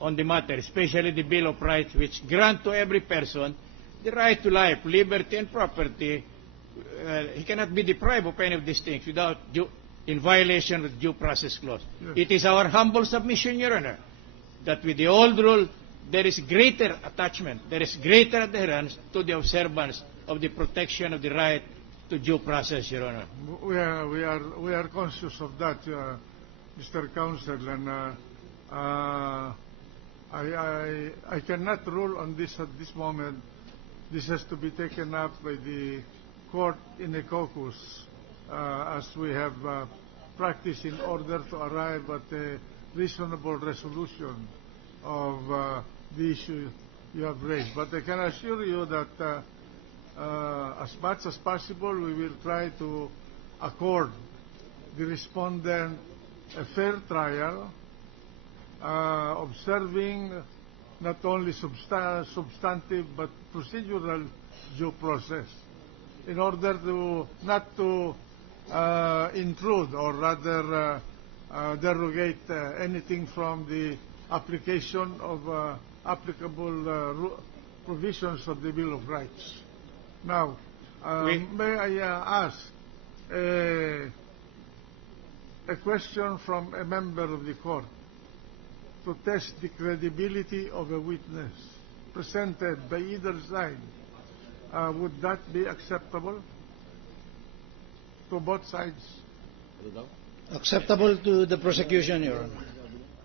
On the matter, especially the Bill of Rights, which grant to every person the right to life, liberty, and property. He cannot be deprived of any of these things in violation of the due process clause. Yes. It is our humble submission, Your Honor, that with the old rule, there is greater attachment, there is greater adherence to the observance of the protection of the right to due process, Your Honor. We are conscious of that, Mr. Counsel, and I cannot rule on this at this moment. This has to be taken up by the court in a caucus, as we have practiced in order to arrive at a reasonable resolution of the issue you have raised. But I can assure you that as much as possible, we will try to accord the respondent a fair trial, observing not only substantive but procedural due process, in order to not to intrude or rather derogate anything from the application of applicable provisions of the Bill of Rights. Now, may I ask a question from a member of the court to test the credibility of a witness presented by either side? Would that be acceptable to both sides? Acceptable to the prosecution, Your Honor.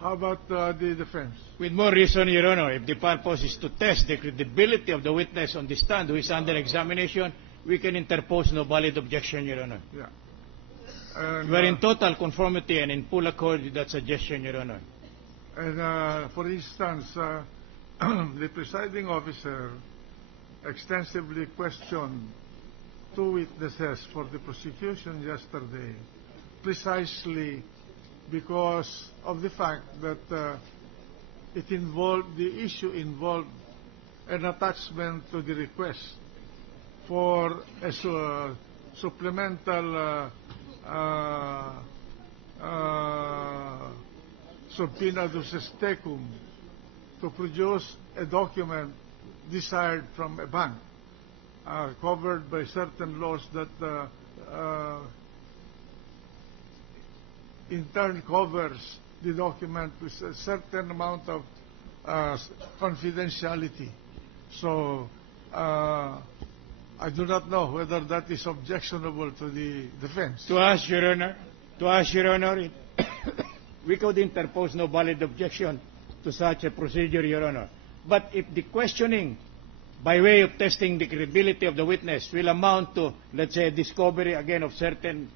How about the defense? With more reason, Your Honor, if the purpose is to test the credibility of the witness on the stand who is under examination, we can interpose no valid objection, Your Honor. Yeah. We are in total conformity and in full accord with that suggestion, Your Honor. And for instance, the presiding officer extensively questioned two witnesses for the prosecution yesterday, precisely because of the fact that the issue involved an attachment to the request for a supplemental subpoena duces tecum to produce a document desired from a bank covered by certain laws that in turn covers the document with a certain amount of confidentiality. So I do not know whether that is objectionable to the defense. To ask Your Honor, we could interpose no valid objection to such a procedure, Your Honor. But if the questioning by way of testing the credibility of the witness will amount to, let's say, discovery again of certain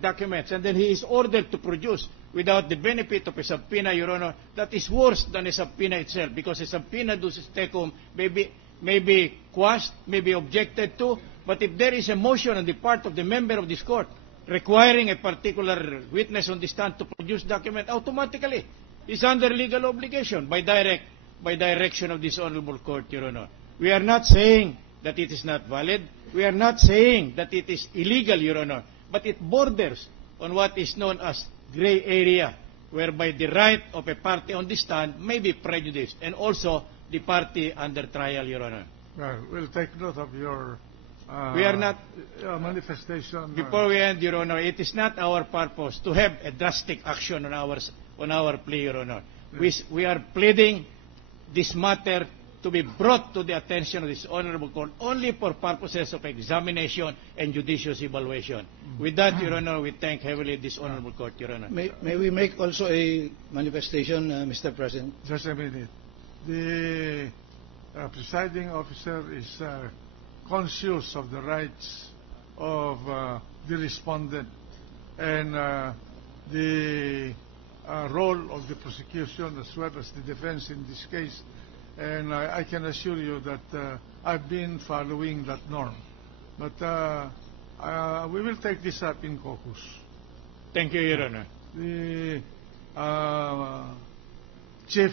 documents, and then he is ordered to produce without the benefit of a subpoena, Your Honor, that is worse than a subpoena itself, because a subpoena duces tecum may be quashed, may be objected to, but if there is a motion on the part of the member of this court requiring a particular witness on the stand to produce document, automatically is under legal obligation by direction of this honorable court, Your Honor. We are not saying that it is not valid. We are not saying that it is illegal, Your Honor, but it borders on what is known as gray area, whereby the right of a party on the stand may be prejudiced, and also the party under trial, Your Honor. Well, we'll take note of your we are not manifestation. Before we end, Your Honor, it is not our purpose to have a drastic action on our plea, Your Honor. Yes. We are pleading this matter to be brought to the attention of this honorable court only for purposes of examination and judicious evaluation. With that, Your Honor, we thank heavily this honorable court, Your Honor. May we make also a manifestation, Mr. President? Just a minute. The presiding officer is conscious of the rights of the respondent and the role of the prosecution as well as the defense in this case. And I can assure you that I've been following that norm. But we will take this up in caucus. Thank you, Your Honor. The chief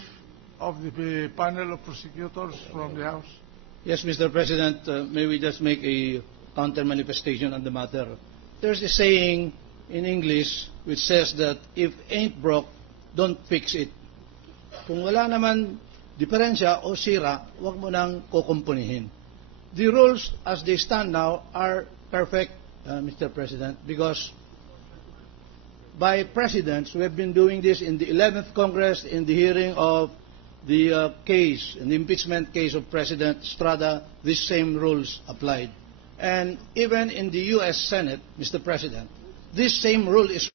of the panel of prosecutors from the House. Yes, Mr. President, may we just make a counter manifestation on the matter. There's a saying in English which says that if ain't broke, don't fix it. Kung wala naman diferensya o sira, huwag mo nang kukumpunihin. The rules as they stand now are perfect, Mr. President, because by presidents, we have been doing this in the 11th Congress in the hearing of the case, in the impeachment case of President Estrada, these same rules applied. And even in the U.S. Senate, Mr. President, this same rule is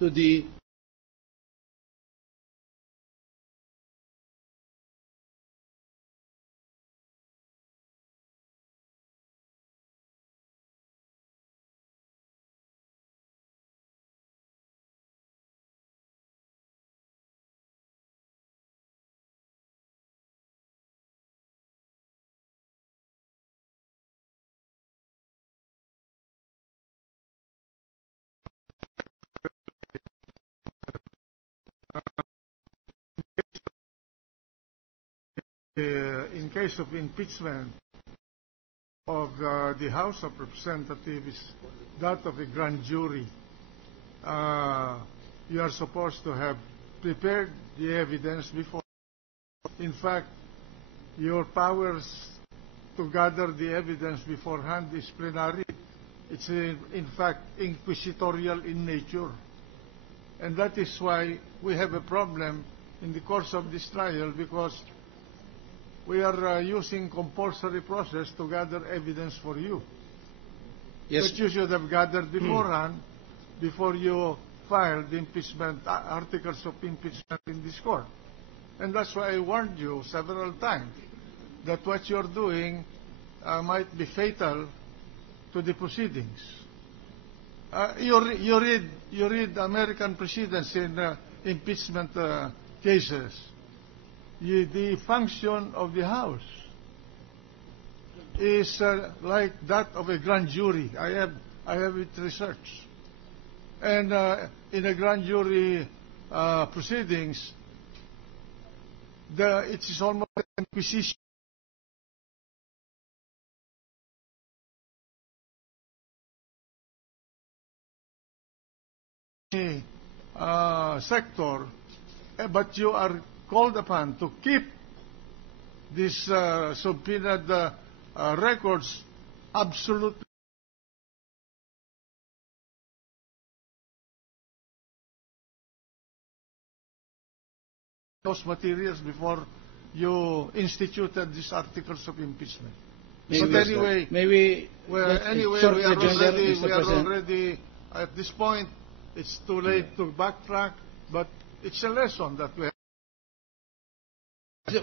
to the In case of impeachment of the House of Representatives, that of a grand jury, you are supposed to have prepared the evidence before. In fact, your powers to gather the evidence beforehand is plenary. It's in fact inquisitorial in nature. And that is why we have a problem in the course of this trial, because we are using compulsory process to gather evidence for you. yes, That you should have gathered beforehand before you filed the impeachment articles of impeachment in this court. And that's why I warned you several times that what you're doing might be fatal to the proceedings. You read American precedents in impeachment cases. The function of the House is like that of a grand jury. I have it researched. And in a grand jury proceedings, it is almost an inquisition. Sector, but you are called upon to keep these subpoenaed records absolutely those materials before you instituted these articles of impeachment. But anyway, we we are already at this point. It's too late to backtrack, but it's a lesson that we have.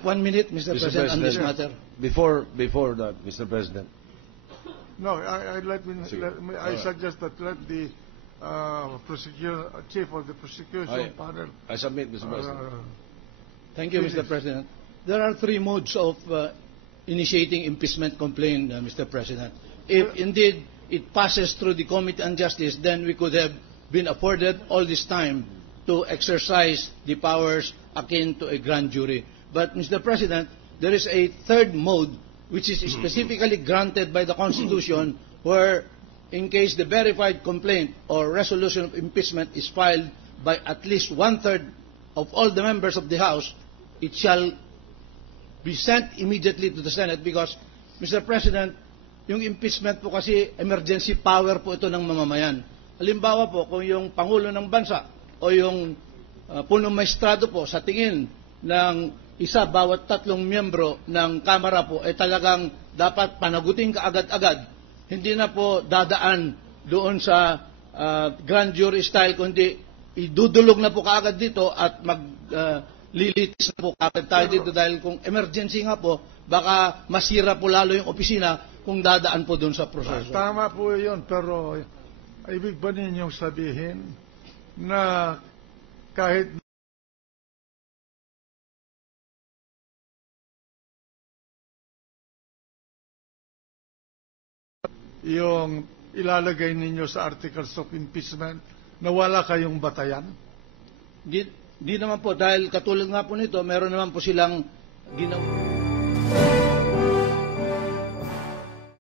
1 minute, Mr. President, on this matter. Before that, Mr. President. No, I suggest that let the chief of the prosecution panel. I submit, Mr. President. Thank you, Mr. President. There are 3 modes of initiating impeachment complaint, Mr. President. If indeed it passes through the Committee on Justice, then we could have been afforded all this time to exercise the powers akin to a grand jury. But, Mr. President, there is a 3rd mode which is specifically granted by the Constitution, where in case the verified complaint or resolution of impeachment is filed by at least 1/3 of all the members of the House, it shall be sent immediately to the Senate because, Mr. President, yung impeachment po kasi emergency power po ito ng mamamayan. Halimbawa po, kung yung Pangulo ng Bansa o yung punong maestrado po sa tingin ng isa bawat 3 miyembro ng Kamara po ay talagang dapat panagutin kaagad-agad. Hindi na po dadaan doon sa grand jury style, kundi idudulog na po kaagad dito at maglilitis na po kaagad tayo dito dahil kung emergency nga po, baka masira po lalo yung opisina kung dadaan po doon sa proseso. Tama po yun, pero ibig ba ninyong sabihin na kahit yung ilalagay ninyo sa articles of impeachment na wala kayong batayan? Di naman po, dahil katulad nga po nito, meron naman po silang ginawa.